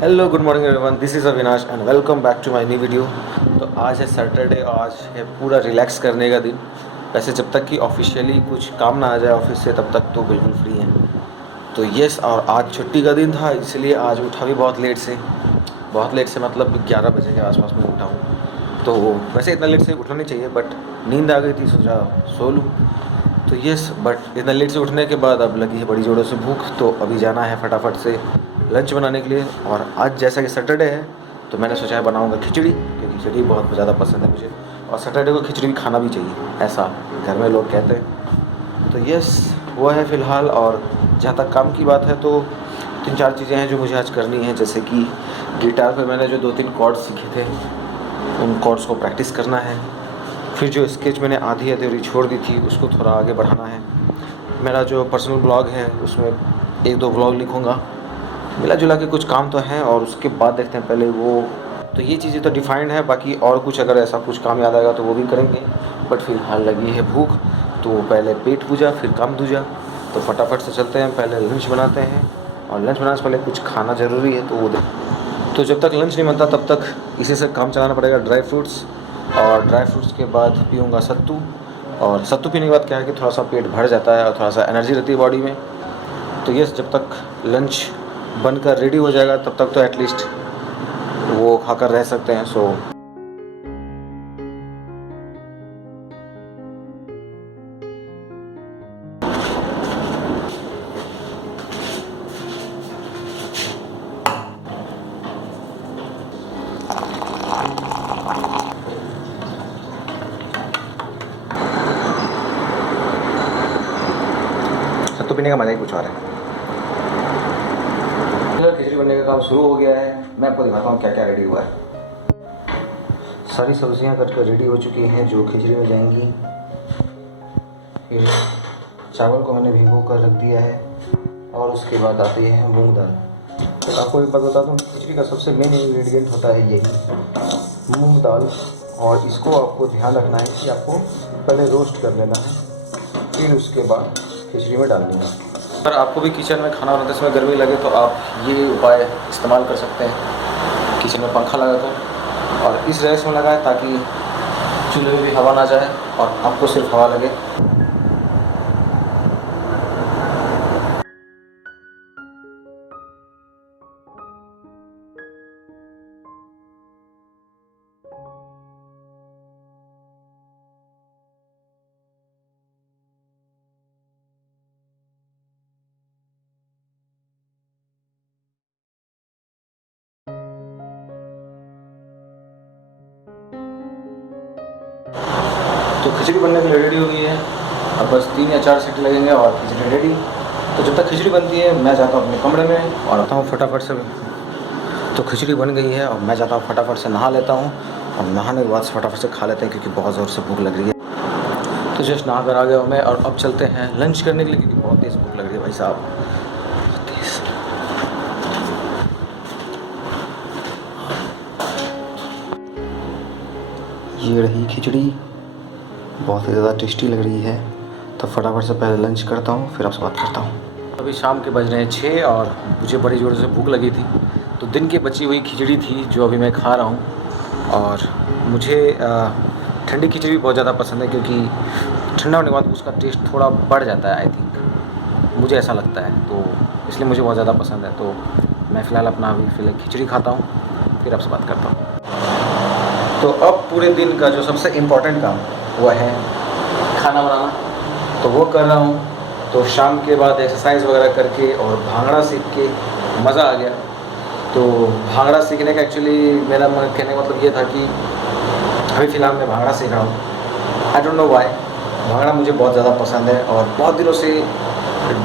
Hello good morning everyone, this is Avinash and welcome back to my new video. तो आज है Saturday, आज है पूरा रिलैक्स करने का दिन। वैसे जब तक कि ऑफिशियली कुछ काम ना आ जाए ऑफिस से तब तक तो बिल्कुल फ्री हैं। तो यस, और आज छुट्टी का दिन था इसलिए आज उठा भी बहुत लेट से मतलब 11 बजे के आसपास में उठा हूँ। तो वैसे इतना लेट से उठना नहीं चाहिए बट नींद आ गई थी, सोचा सो लूँ। तो यस, बट इतना लेट से उठने के बाद अब लगी है बड़ी ज़ोरों से भूख, तो अभी जाना है फटाफट से लंच बनाने के लिए। और आज जैसा कि सैटरडे है तो मैंने सोचा है बनाऊंगा खिचड़ी, क्योंकि खिचड़ी बहुत ज़्यादा पसंद है मुझे और सैटरडे को खिचड़ी भी खाना भी चाहिए, ऐसा घर में लोग कहते हैं। तो यस, वो है फ़िलहाल। और जहाँ तक काम की बात है तो 3-4 चीज़ें हैं जो मुझे आज करनी है, जैसे कि गिटार पर मैंने जो 2-3 कॉर्ड्स सीखे थे उन कॉर्ड्स को प्रैक्टिस करना है। फिर जो स्केच मैंने आधी अधूरी छोड़ दी थी उसको थोड़ा आगे बढ़ाना है। मेरा जो पर्सनल ब्लॉग है उसमें 1-2 ब्लॉग लिखूँगा। मिला जुला के कुछ काम तो हैं और उसके बाद देखते हैं पहले वो। तो ये चीज़ें तो डिफाइंड है, बाकी और कुछ अगर ऐसा कुछ काम याद आएगा तो वो भी करेंगे। बट फ़िलहाल लगी है भूख, तो पहले पेट पूजा फिर काम दूजा। तो फटाफट से चलते हैं, पहले लंच बनाते हैं और लंच बनाने से पहले कुछ खाना ज़रूरी है तो वो तो जब तक लंच नहीं बनता तब तक इसी से काम चलाना पड़ेगा। ड्राई फ्रूट्स, और ड्राई फ्रूट्स के बाद पीऊँगा सत्तू। और सत्तू पीने के बाद क्या है कि थोड़ा सा पेट भर जाता है और थोड़ा सा एनर्जी रहती है बॉडी में। तो यस, जब तक लंच बनकर रेडी हो जाएगा तब तक तो एटलीस्ट वो खाकर रह सकते हैं। सो सत्तू पीने का मज़ा ही कुछ और है। खिचड़ी बनने का काम शुरू हो गया है। मैं आपको दिखाता हूँ क्या क्या रेडी हुआ है। सारी सब्जियां कटकर रेडी हो चुकी हैं जो खिचड़ी में जाएंगी। फिर चावल को मैंने भिगो कर रख दिया है और उसके बाद आती है मूंग दाल। तो आपको एक बात बता दूँ, खिचड़ी का सबसे मेन इंग्रेडिएंट होता है यही मूंग दाल। और इसको आपको ध्यान रखना है कि आपको पहले रोस्ट कर लेना है, फिर उसके बाद खिचड़ी में डाल देना। अगर आपको भी किचन में खाना बनाते समय गर्मी लगे तो आप ये उपाय इस्तेमाल कर सकते हैं। किचन में पंखा लगा कर और इस रैक में लगाएं ताकि चूल्हे में भी हवा ना जाए और आपको सिर्फ हवा लगे। तो खिचड़ी बनने के लिए रेडी हो गई है। अब बस 3 या 4 सीटी लगेंगे और खिचड़ी रेडी। तो जब तक खिचड़ी बनती है मैं जाता हूँ अपने कमरे में और आता हूँ फटाफट से। तो खिचड़ी बन गई है और मैं जाता हूँ फटाफट से नहा लेता हूँ और नहाने के बाद फटाफट से खा लेते हैं क्योंकि बहुत ज़ोर से भूख लग रही है। तो जस्ट नहा कर आ गया हूँ मैं और अब चलते हैं लंच करने के लिए क्योंकि बहुत तेज़ भूख लग रही है भाई साहब, बहुत तेज़। ये रही खिचड़ी, बहुत ही ज़्यादा टेस्टी लग रही है। तो फटाफट से पहले लंच करता हूँ फिर आपसे बात करता हूँ। अभी शाम के बज रहे हैं 6 और मुझे बड़ी ज़ोर से भूख लगी थी। तो दिन की बची हुई खिचड़ी थी जो अभी मैं खा रहा हूँ। और मुझे ठंडी खिचड़ी भी बहुत ज़्यादा पसंद है क्योंकि ठंडा होने के बाद उसका टेस्ट थोड़ा बढ़ जाता है, आई थिंक, मुझे ऐसा लगता है। तो इसलिए मुझे बहुत ज़्यादा पसंद है। तो मैं फ़िलहाल अपना अभी फ़िलहाल खिचड़ी खाता हूँ फिर आपसे बात करता हूँ। तो अब पूरे दिन का जो सबसे इम्पोर्टेंट काम वो है खाना बनाना, तो वो कर रहा हूँ। तो शाम के बाद एक्सरसाइज वगैरह करके और भांगड़ा सीख के मज़ा आ गया। तो भांगड़ा सीखने का एक्चुअली मेरा कहने का मतलब ये था कि अभी फ़िलहाल मैं भांगड़ा सीख रहा हूँ। I don't know why, bhangra मुझे बहुत ज़्यादा पसंद है और बहुत दिनों से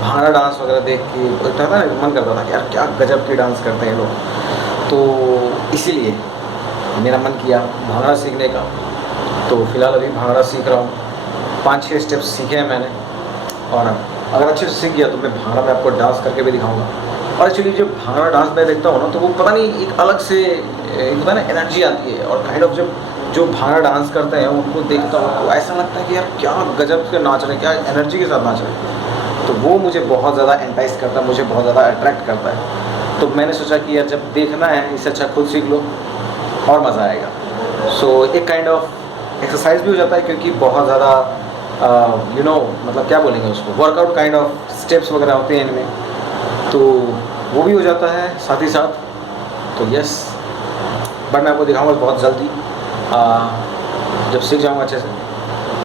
भांगड़ा डांस वगैरह देख के था ना, मन करता था कि यार क्या गजब के डांस करते हैं लोग। तो इसीलिए मेरा मन किया भांगड़ा सीखने का। तो फ़िलहाल अभी भांगड़ा सीख रहा हूँ। 5-6 स्टेप्स सीखे हैं मैंने और अगर अच्छे से सीख गया तो मैं भांगड़ा में आपको डांस करके भी दिखाऊंगा। और एक्चुअली जब भांगड़ा डांस मैं देखता हूँ ना तो वो पता नहीं एक अलग से एक होता है ना एनर्जी आती है। और काइंड ऑफ जब जो भांगड़ा डांस करते हैं उनको देखता हूँ तो ऐसा लगता है कि यार क्या गजब के नाच रहे हैं, क्या एनर्जी के साथ नाच रहे हैं। तो वो मुझे बहुत ज़्यादा एंटाइस करता है, मुझे बहुत ज़्यादा अट्रैक्ट करता है। तो मैंने सोचा कि यार जब देखना है इससे अच्छा खुद सीख लो और मज़ा आएगा। सो एक काइंड ऑफ एक्सरसाइज भी हो जाता है, क्योंकि बहुत ज़्यादा मतलब क्या बोलेंगे उसको, वर्कआउट काइंड ऑफ स्टेप्स वगैरह होते हैं इनमें, तो वो भी हो जाता है साथ ही साथ। तो यस, बट मैं आपको दिखाऊंगा बहुत जल्दी जब सीख जाऊंगा अच्छे से।